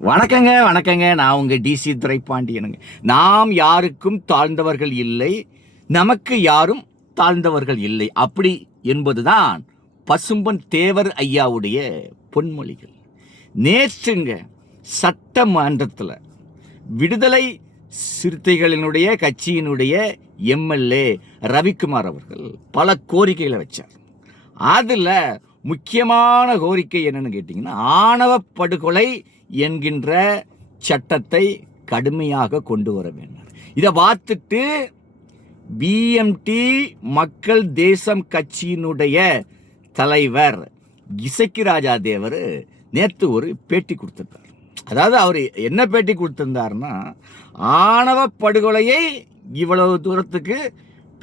வணக்கங்க வணக்கங்க. நான் உங்க டிசி துரைப்பாண்டியனுங்க. நாம் யாருக்கும் தாழ்ந்தவர்கள் இல்லை, நமக்கு யாரும் தாழ்ந்தவர்கள் இல்லை, அப்படி என்பதுதான் பசும்பன் தேவர் ஐயாவுடைய பொன்மொழிகள். நேற்றுங்க சட்டமன்றத்தில் விடுதலை சிறுத்தைகளினுடைய கட்சியினுடைய எம்எல்ஏ ரவிக்குமார் அவர்கள் பல கோரிக்கைகளை வச்சார். அதில் முக்கியமான கோரிக்கை என்னன்னு கேட்டிங்கன்னா, ஆணவ படுகொலை என்கின்ற சட்டத்தை கடுமையாக கொண்டு வர வேண்டும். இதை பார்த்துட்டு பிஎம்டி மக்கள் தேசம் கட்சியினுடைய தலைவர் இசக்கி ராஜா தேவர் நேற்று ஒரு பேட்டி கொடுத்திருந்தார். அதாவது அவர் என்ன பேட்டி கொடுத்திருந்தார்னா, ஆணவ படுகொலையை இவ்வளவு தூரத்துக்கு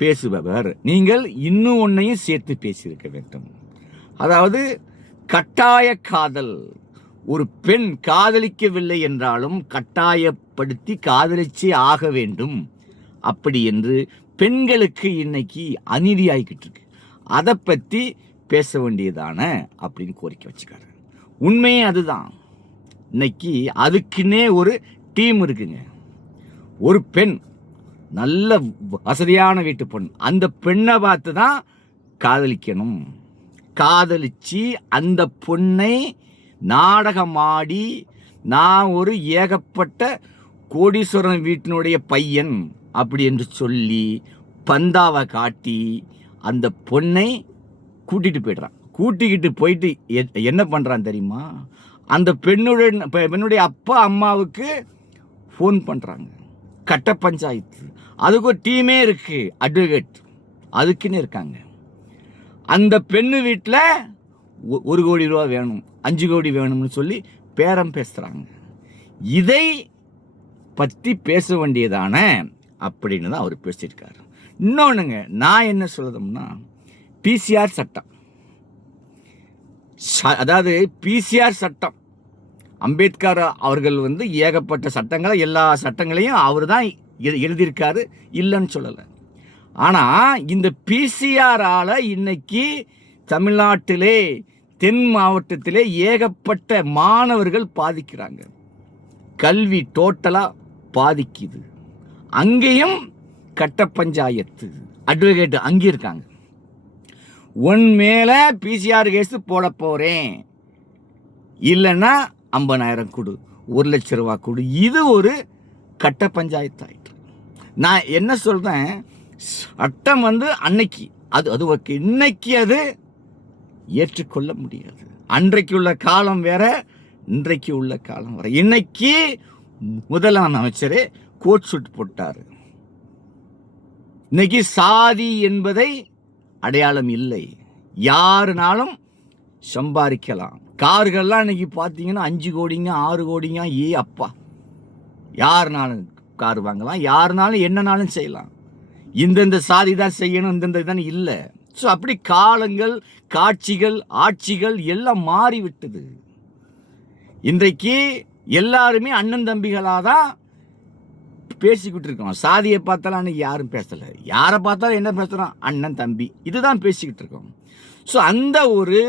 பேசுபவர், நீங்கள் இன்னும் ஒன்றையும் சேர்த்து பேசியிருக்க வேண்டும். அதாவது கட்டாய காதல், ஒரு பெண் காதலிக்கவில்லை என்றாலும் கட்டாயப்படுத்தி காதலிச்சே ஆக வேண்டும், அப்படி என்று பெண்களுக்கு இன்னைக்கு அநீதி ஆகிக்கிட்டு இருக்கு, அதை பற்றி பேச வேண்டியதான அப்படின்னு கோரிக்கை வச்சுக்காரு. உண்மையே அதுதான். இன்னைக்கு அதுக்குன்னே ஒரு டீம் இருக்குங்க. ஒரு பெண் நல்ல வசதியான வீட்டு பெண், அந்த பெண்ணை பார்த்து தான் காதலிக்கணும். காதலிச்சு அந்த பொண்ணை நாடகமாடி, நான் ஒரு ஏகப்பட்ட கோடீஸ்வரன் வீட்டினுடைய பையன் அப்படி என்று சொல்லி பந்தாவை காட்டி அந்த பொண்ணை கூட்டிகிட்டு போய்ட்றான். கூட்டிக்கிட்டு போயிட்டு என்ன பண்ணுறான் தெரியுமா? அந்த பெண்ணுடைய அப்பா அம்மாவுக்கு ஃபோன் பண்ணுறாங்க. கட்ட பஞ்சாயத்து, அதுக்கு ஒரு டீமே இருக்குது, அட்வொகேட் அதுக்குன்னு இருக்காங்க. அந்த பெண்ணு வீட்டில் 1 கோடி ரூபா வேணும், 5 கோடி வேணும்னு சொல்லி பேரம் பேசுகிறாங்க. இதை பற்றி பேச வேண்டியதான அப்படின்னு தான் அவர் பேசியிருக்காரு. இன்னொன்றுங்க, நான் என்ன சொல்லுதோம்னா, பிசிஆர் சட்டம், அதாவது பிசிஆர் சட்டம், அம்பேத்கர் அவர்கள் ஏகப்பட்ட சட்டங்களை, எல்லா சட்டங்களையும் அவர் தான் எழுதியிருக்காரு, இல்லைன்னு சொல்லலை. ஆனால் இந்த பிசிஆரால் இன்னைக்கு தமிழ்நாட்டிலே தென் மாவட்டத்திலே ஏகப்பட்ட மாணவர்கள் பாதிக்கிறாங்க. கல்வி டோட்டலாக பாதிக்குது. அங்கேயும் கட்ட பஞ்சாயத்து, அட்வொகேட் அங்கே இருக்காங்க. உன் மேலே பிசிஆர் கேஸ் போட போகிறேன், இல்லைன்னா 50,000 கொடு, 1 லட்ச ரூபா கொடு. இது ஒரு கட்ட பஞ்சாயத்து ஆயிட்டு. நான் என்ன சொல்கிறேன், சட்டம் அன்னைக்கு அது ஓகே, இன்னைக்கு அது ஏற்றுக்கொள்ள முடியாது. அன்றைக்கு உள்ள காலம் வேற, இன்றைக்கு உள்ள காலம் வேற. இன்னைக்கு முதலமைச்சரே கோட் சூட் போட்டார். இன்னைக்கு சாதி என்பதை அடையாளம் இல்லை, யாருனாலும் சம்பாதிக்கலாம். கார்கள்லாம் இன்னைக்கு பார்த்தீங்கன்னா 5 கோடிங்க 6 கோடிங்க. அப்பா, யாருனாலும் கார் வாங்கலாம், யாருனாலும் என்னனாலும் செய்யலாம். இந்தந்த சாதி தான் செய்யணும், இந்தந்த தான் இல்லை. ஸோ அப்படி காலங்கள், காட்சிகள், ஆட்சிகள் எல்லாம் மாறிவிட்டது. இன்றைக்கு எல்லாருமே அண்ணன் தம்பிகளாக தான் பேசிக்கிட்டு இருக்கோம். சாதியை பார்த்தாலும் அன்னைக்கு யாரும் பேசலை, யாரை பார்த்தாலும் என்ன பேசுகிறோம், அண்ணன் தம்பி, இதுதான் பேசிக்கிட்டு இருக்கோம். ஸோ அந்த ஒரு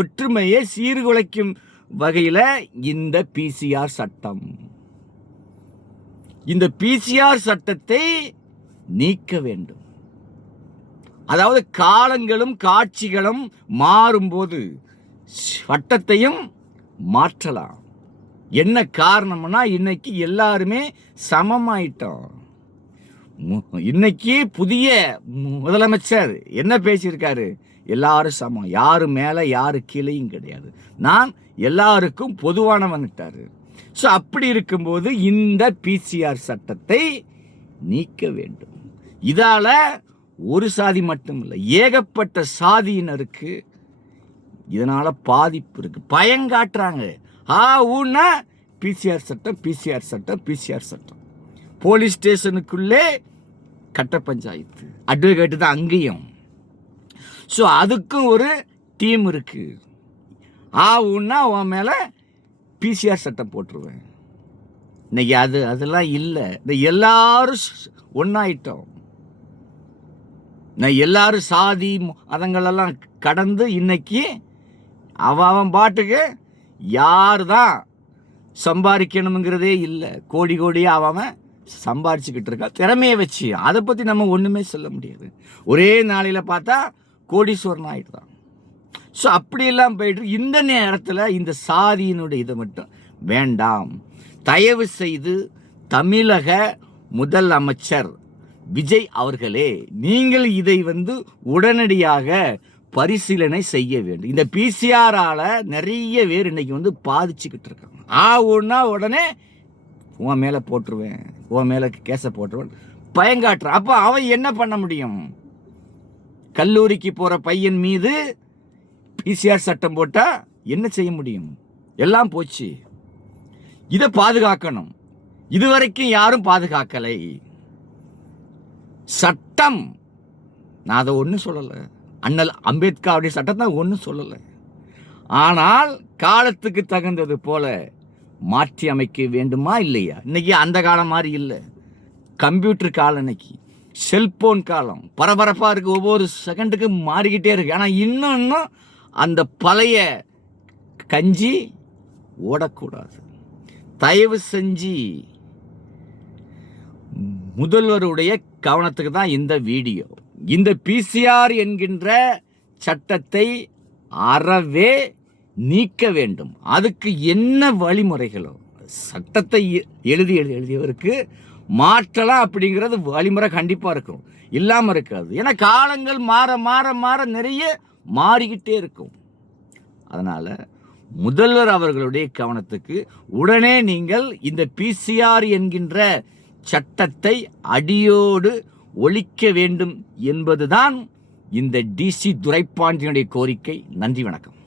ஒற்றுமையை சீர்குலைக்கும் வகையில் இந்த பிசிஆர் சட்டம், இந்த பிசிஆர் சட்டத்தை நீக்க வேண்டும். அதாவது காலங்களும் காட்சிகளும் மாறும்போது சட்டத்தையும் மாற்றலாம். என்ன காரணம்னா, இன்னைக்கு எல்லாருமே சமமாயிட்டோம். இன்னைக்கு புதிய முதலமைச்சர் என்ன பேசியிருக்காரு, எல்லாரும் சமம், யாரு மேலே யாரு கீழையும் கிடையாது, நான் எல்லாருக்கும் பொதுவானவன்ட்டாரு. ஸோ அப்படி இருக்கும்போது இந்த பிசிஆர் சட்டத்தை நீக்க வேண்டும். இதால் ஒரு சாதி மட்டும் இல்லை, ஏகப்பட்ட சாதியினருக்கு இதனால் பாதிப்பு இருக்குது. பயங்காட்டுறாங்க. ஊன்னா பிசிஆர் சட்டம், பிசிஆர் சட்டம், பிசிஆர் சட்டம். போலீஸ் ஸ்டேஷனுக்குள்ளே கட்ட பஞ்சாயத்து, அட்வொகேட்டு தான் அங்கேயும். ஸோ அதுக்கும் ஒரு டீம் இருக்குது. ஊன்னா உன் மேலே பிசிஆர் சட்டம் போட்டுருவேன். இன்னைக்கு அதெல்லாம் இல்லை. இந்த எல்லாரும் ஒன்றாயிட்டோம். நான் எல்லாரும் சாதி மதங்களெல்லாம் கடந்து இன்னைக்கு அவன் பாட்டுக்கு யார் தான் சம்பாதிக்கணுங்கிறதே இல்லை. கோடி கோடியாக அவன் சம்பாரிச்சுக்கிட்டு இருக்கான் திறமையை வச்சு. அதை பற்றி நம்ம ஒன்றுமே சொல்ல முடியாது. ஒரே நாளையில் பார்த்தா கோடீஸ்வரன் ஆகிட்டுதான். ஸோ அப்படியெல்லாம் போயிட்டு இந்த நேரத்தில் இந்த சாதியினுடைய இதை மட்டும் வேண்டாம். தயவு செய்து தமிழக முதலமைச்சர் விஜய் அவர்களே, நீங்கள் இதை உடனடியாக பரிசீலனை செய்ய வேண்டும். இந்த பிசிஆரால் நிறைய பேர் இன்னைக்கு பாதிச்சுக்கிட்டு இருக்காங்க. ஒன்றா உடனே உன் மேலே போட்டுருவேன், உன் மேலே கேஸை போட்டுருவேன் பயங்காட்டுறான். அப்போ அவன் என்ன பண்ண முடியும்? கல்லூரிக்கு போகிற பையன் மீது பிசிஆர் சட்டம் போட்டால் என்ன செய்ய முடியும்? எல்லாம் போச்சு. இதை பாதுகாக்கணும். இதுவரைக்கும் யாரும் பாதுகாக்கலை. சட்டம், நான் அதை ஒன்றும் சொல்லலை. அண்ணல் அம்பேத்கருடைய சட்டம் தான் ஒன்றும் சொல்லலை. ஆனால் காலத்துக்கு தகுந்தது போல மாற்றி அமைக்க வேண்டுமா இல்லையா? இன்னைக்கு அந்த காலம் மாதிரி இல்லை. கம்ப்யூட்டர் காலம், இன்னைக்கு செல்போன் காலம். பரபரப்பாக இருக்குது, ஒவ்வொரு செகண்டுக்கு மாறிக்கிட்டே இருக்கு. ஆனால் இன்னும் அந்த பழைய கஞ்சி ஓடக்கூடாது. தயவு செஞ்சு முதல்வருடைய கவனத்துக்கு தான் இந்த வீடியோ. இந்த பிசிஆர் என்கின்ற சட்டத்தை அறவே நீக்க வேண்டும். அதுக்கு என்ன வழிமுறைகளோ சட்டத்தை எழுதியவருக்கு மாற்றலாம். அப்படிங்கிறது வழிமுறை கண்டிப்பாக இருக்கும், இல்லாமல் இருக்காது. ஏன்னா காலங்கள் மாற மாற மாற நிறைய மாறிக்கிட்டே இருக்கும். அதனால் முதல்வர் அவர்களுடைய கவனத்துக்கு உடனே நீங்கள் இந்த பிசிஆர் என்கின்ற சட்டத்தை அடியோடு ஒழிக்க வேண்டும் என்பதுதான் இந்த டிசி துரைப்பாண்டியனுடைய கோரிக்கை. நன்றி, வணக்கம்.